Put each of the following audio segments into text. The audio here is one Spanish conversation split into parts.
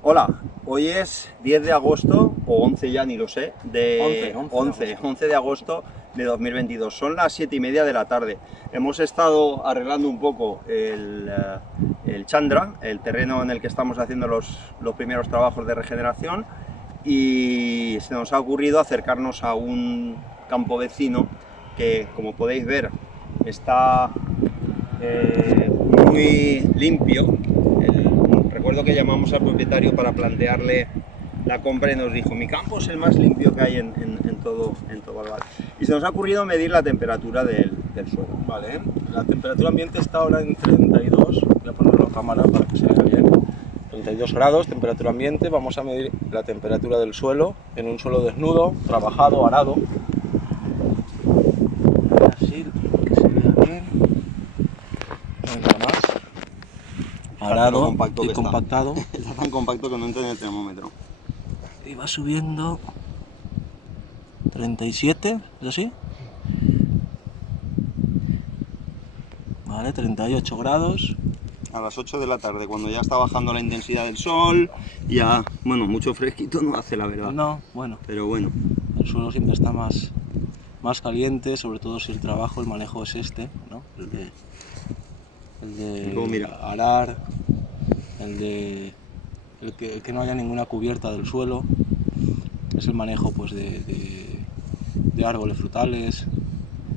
Hola, hoy es 10 de agosto, o 11 ya, ni lo sé, de 11 de agosto de 2022. Son las 7:30 de la tarde. Hemos estado arreglando un poco el Chandra, el terreno en el que estamos haciendo los primeros trabajos de regeneración, y se nos ha ocurrido acercarnos a un campo vecino que, como podéis ver, está muy limpio. Recuerdo que llamamos al propietario para plantearle la compra y nos dijo: mi campo es el más limpio que hay en todo Albal. Y se nos ha ocurrido medir la temperatura del suelo. Vale, la temperatura ambiente está ahora en 32, voy a ponerlo a cámara para que se vea bien. 32 grados, temperatura ambiente. Vamos a medir la temperatura del suelo en un suelo desnudo, trabajado, arado. Así, que se vea bien. No entra más. Arado y compactado. Está tan compacto que no entra en el termómetro. Y va subiendo. 37, ¿es así? Vale, 38 grados. A las 8 de la tarde, cuando ya está bajando la intensidad del sol, ya, bueno, mucho fresquito no hace, la verdad. No, bueno. Pero bueno. El suelo siempre está más caliente, sobre todo si el trabajo, el manejo es este, ¿no? El de luego, mira, arar, que no haya ninguna cubierta del suelo. Es el manejo pues de árboles frutales,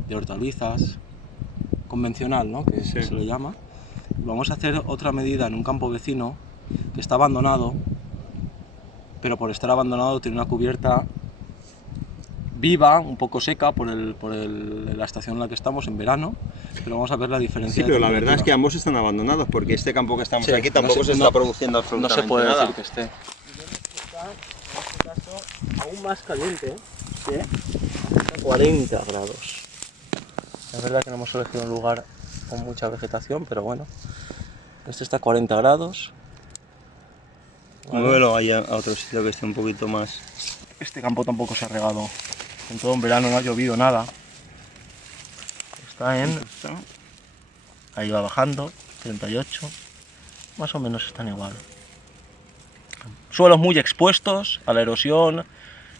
de hortalizas, convencional, ¿no? Que sí, se lo llama. Vamos a hacer otra medida en un campo vecino que está abandonado, pero por estar abandonado tiene una cubierta viva, un poco seca por la estación en la que estamos, en verano, pero vamos a ver la diferencia. Sí, pero la verdad es que ambos están abandonados, porque este campo que estamos aquí tampoco no se está produciendo absolutamente nada. No se puede decir que esté. En este caso, aún más caliente, ¿eh? Sí. 40 grados. Es verdad que no hemos elegido un lugar con mucha vegetación, pero bueno. Este está a 40 grados. Muévelo ahí a otro sitio que esté un poquito más. Este campo tampoco se ha regado. En todo en verano no ha llovido nada. Está en... Ahí va bajando, 38. Más o menos están igual. Suelos muy expuestos a la erosión,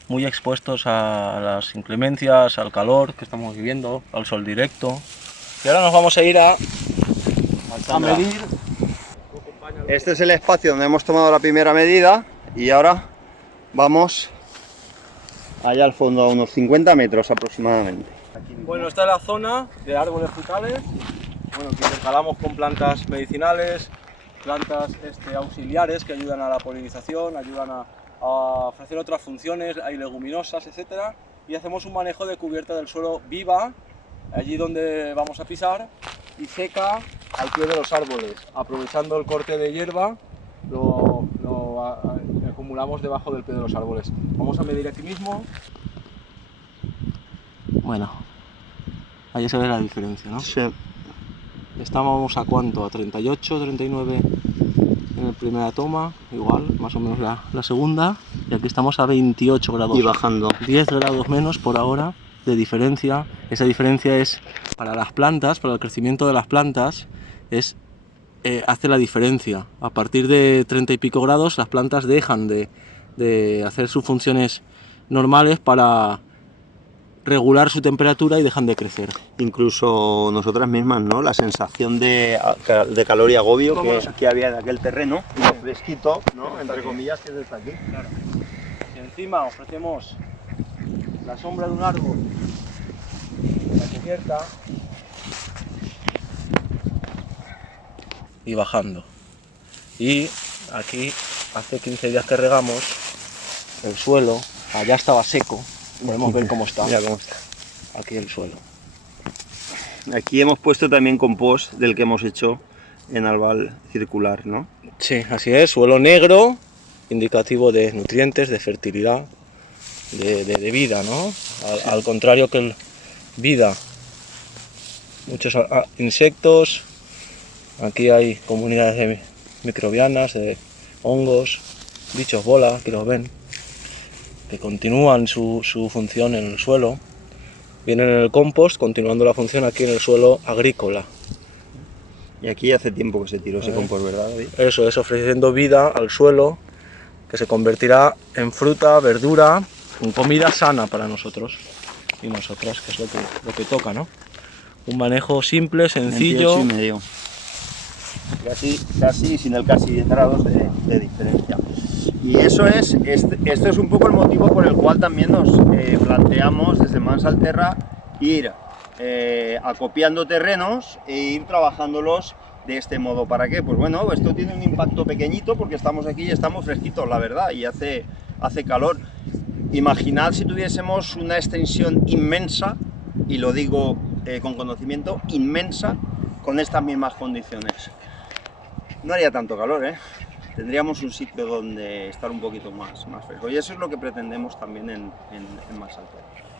muy expuestos a las inclemencias, al calor que estamos viviendo, al sol directo. Y ahora nos vamos a ir a medir. Este es el espacio donde hemos tomado la primera medida y ahora vamos allá al fondo, a unos 50 metros aproximadamente. Bueno, esta es la zona de árboles frutales, bueno, que intercalamos con plantas medicinales, plantas auxiliares que ayudan a la polinización, ayudan a ofrecer otras funciones, hay leguminosas, etcétera, y hacemos un manejo de cubierta del suelo viva, allí donde vamos a pisar, y seca al pie de los árboles. Aprovechando el corte de hierba, lo acumulamos debajo del pie de los árboles. Vamos a medir aquí mismo. Bueno, ahí se ve la diferencia, ¿no? Sí. Estábamos a ¿cuánto? A 38, 39 en la primera toma, igual, más o menos la segunda, y aquí estamos a 28 grados. Y bajando. 10 grados menos por ahora de diferencia. Esa diferencia es para las plantas, para el crecimiento de las plantas, hace la diferencia. A partir de 30 y pico grados las plantas dejan de hacer sus funciones normales para regular su temperatura y dejan de crecer. Incluso nosotras mismas, ¿no? La sensación de calor y agobio que había en aquel terreno, lo fresquito, ¿no? Entre comillas, que es desde aquí. Claro. Si encima ofrecemos la sombra de un árbol, la cubierta, y bajando. Y aquí hace 15 días que regamos el suelo, allá estaba seco. Podemos ver cómo está. Mira cómo está. Aquí el suelo. Aquí hemos puesto también compost del que hemos hecho en albal circular, ¿no? Sí, así es, suelo negro, indicativo de nutrientes, de fertilidad, de vida, ¿no? Al contrario que el vida, muchos insectos, aquí hay comunidades de microbianas, de hongos, bichos bola, que los ven, que continúan su función en el suelo, vienen en el compost, continuando la función aquí en el suelo agrícola. Y aquí hace tiempo que se tiró ese compost, ¿verdad, David? Eso es, ofreciendo vida al suelo, que se convertirá en fruta, verdura, en comida sana para nosotros y nosotras, que es lo que toca, ¿no? Un manejo simple, sencillo. 28 y medio. Casi sin el casi 10 grados de diferencia. Y eso es, esto es un poco el motivo por el cual también nos planteamos desde Mans Alterra ir acopiando terrenos e ir trabajándolos de este modo. ¿Para qué? Pues bueno, esto tiene un impacto pequeñito porque estamos aquí y estamos fresquitos, la verdad, y hace calor. Imaginad si tuviésemos una extensión inmensa, y lo digo con conocimiento, inmensa, con estas mismas condiciones. No haría tanto calor, ¿eh? Tendríamos un sitio donde estar un poquito más fresco, y eso es lo que pretendemos también en Mans Alterra.